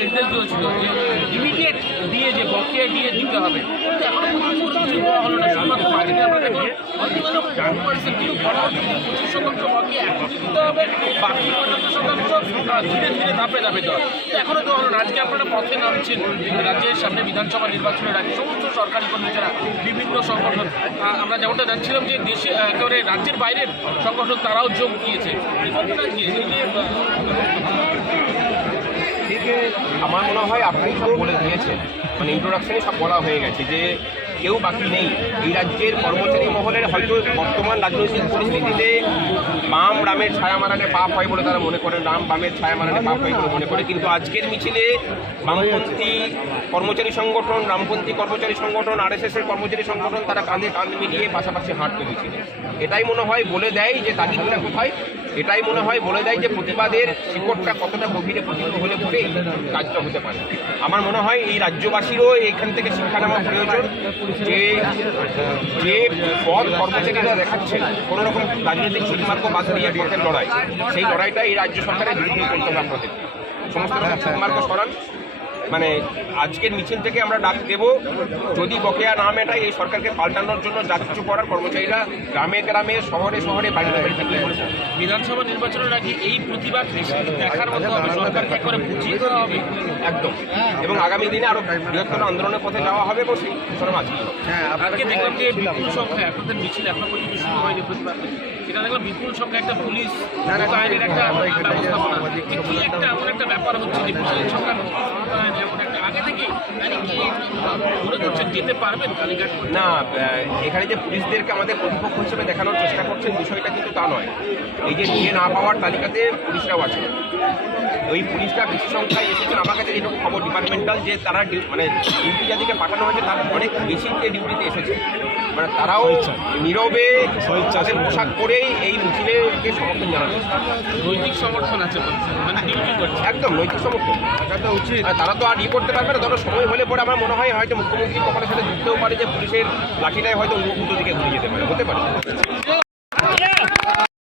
নির্দেশ দিয়েছিল যে ইমিডিয়েট দিয়ে যে বকেয়া দিয়ে দিতে হবে, কিন্তু এখনো পর্যন্ত কিছু দেওয়া হলো না। শুধুমাত্র বাজেটে আমরা দেখি অন্তত 10% কিন্তু বলা হচ্ছে যে 25% বকেয়া এখন দিতে হবে, বাকি 50% ধীরে ধীরে ধাপে ধাপে দেওয়া, তো এখনো দেওয়া হলো না। আজকে আপনারা পথে নামছেন, রাজ্যের সামনে বিধানসভা নির্বাচনের আগে সমস্ত সরকারি কর্মচারীরা, বিভিন্ন সংগঠন, আমরা যেমনটা জানছিলাম যে দেশে একেবারে রাজ্যের বাইরের সংগঠন তারাও যোগ দিয়েছে। এই ঘটনা কি এই যে আমার মনে হয় আপনি সব বলে দিয়েছেন, মানে ইন্ট্রোডাকশনে সব বলা হয়ে গেছে যে কেউ বাকি নেই। এই রাজ্যের কর্মচারী মহলের হয়তো বর্তমান রাজনৈতিক পরিস্থিতিতে বাম রামের ছায়া মারানে পাপ হয় বলে তারা মনে করেন, রাম বামের ছায়া মারানে পাপ হয় বলে মনে করে, কিন্তু আজকের মিছিলে বামপন্থী কর্মচারী সংগঠন, রামপন্থী কর্মচারী সংগঠন, আরএসএসের কর্মচারী সংগঠন তারা কাঁধে কাঁধ মিলিয়ে পাশাপাশি হাঁটতে মিছিলে। এটাই মনে হয় বলে দেয় যে তাগিদটা কোথায়, এটাই মনে হয় বলে দেয় যে প্রতিবাদের শিকড়টা কতটা গভীরে প্রতিষ্ঠিত হলে পরে এই কাজটা হতে পারে। আমার মনে হয় এই রাজ্যবাসীরও এইখান থেকে শিক্ষা নেওয়া প্রয়োজন যে যে পথ কর্মচারীরা দেখাচ্ছেন কোনো রকম রাজনৈতিক সুবিমার্গ বাদ দিয়ে পথের লড়াই, সেই লড়াইটা এই রাজ্য সরকারের বিরুদ্ধে করতে হবে আপনাদের। সমস্ত রকম সুবিমার্গ সরান, মানে আজকের মিছিল থেকে আমরা ডাক দেব, যদি বকেয়া না মেটায় এই সরকারকে পাল্টানোর জন্য যা কিছু করার কর্মচারীরা গ্রামে গ্রামে শহরে শহরে বাড়িতে বাড়ি থাকলে বিধানসভা নির্বাচনের আগে এই প্রতিবাদ দেখার মতো হবে, সরকারকে করে বুঝিয়ে দেওয়া হবে একদম, এবং আগামী দিনে আরো বৃহত্তর আন্দোলনের পথে যাওয়া হবে এবং সেই ঘোষণা আজকে আজকে দেখলাম যে বিপুল সংখ্যায় আপনাদের মিছিল এখনো পর্যন্ত শুরু হয়নি প্রতিবাদ, সেটা দেখলাম বিপুল সংখ্যায় একটা পুলিশ মোতায়েনের একটা ব্যবস্থাপনা, কি একটা এমন একটা ব্যাপার হচ্ছে যে বিপুল সংখ্যার মোতায়েন এমন একটা আগে থেকে মনে করছেন যেতে পারবেন কালীঘাট? না, এখানে যে পুলিশদেরকে আমাদের প্রতিপক্ষ হিসেবে দেখানোর চেষ্টা করছেন বিষয়টা কিন্তু তা নয়। এই যে নিয়ে না পাওয়ার তালিকাতে পুলিশরাও আছে, ওই পুলিশটা বেশি সংখ্যায় এসেছেন। আমার কাছে যেরকম খবর ডিপার্টমেন্টাল যে তারা মানে ডিউটি যাদেরকে পাঠানো হয়েছে তার অনেক বেশি যে ডিউটিতে এসেছে, মানে তারাও নীরবে তাদের পোশাক পরেই এই মিছিলকে সমর্থন জানাচ্ছে। নৈতিক সমর্থন আছে মানে ডিউটি করছে, একদম নৈতিক সমর্থন উচিত। তারা তো আর করতে পারবে না, ধরো সময় হলে পরে আমার মনে হয় হয়তো মুখ্যমন্ত্রী কখনো সাথে যুক্তেও পারে যে পুলিশের লাঠিটাই হয়তো উল্টো দিকে ঘুরে যেতে পারে, হতে পারে।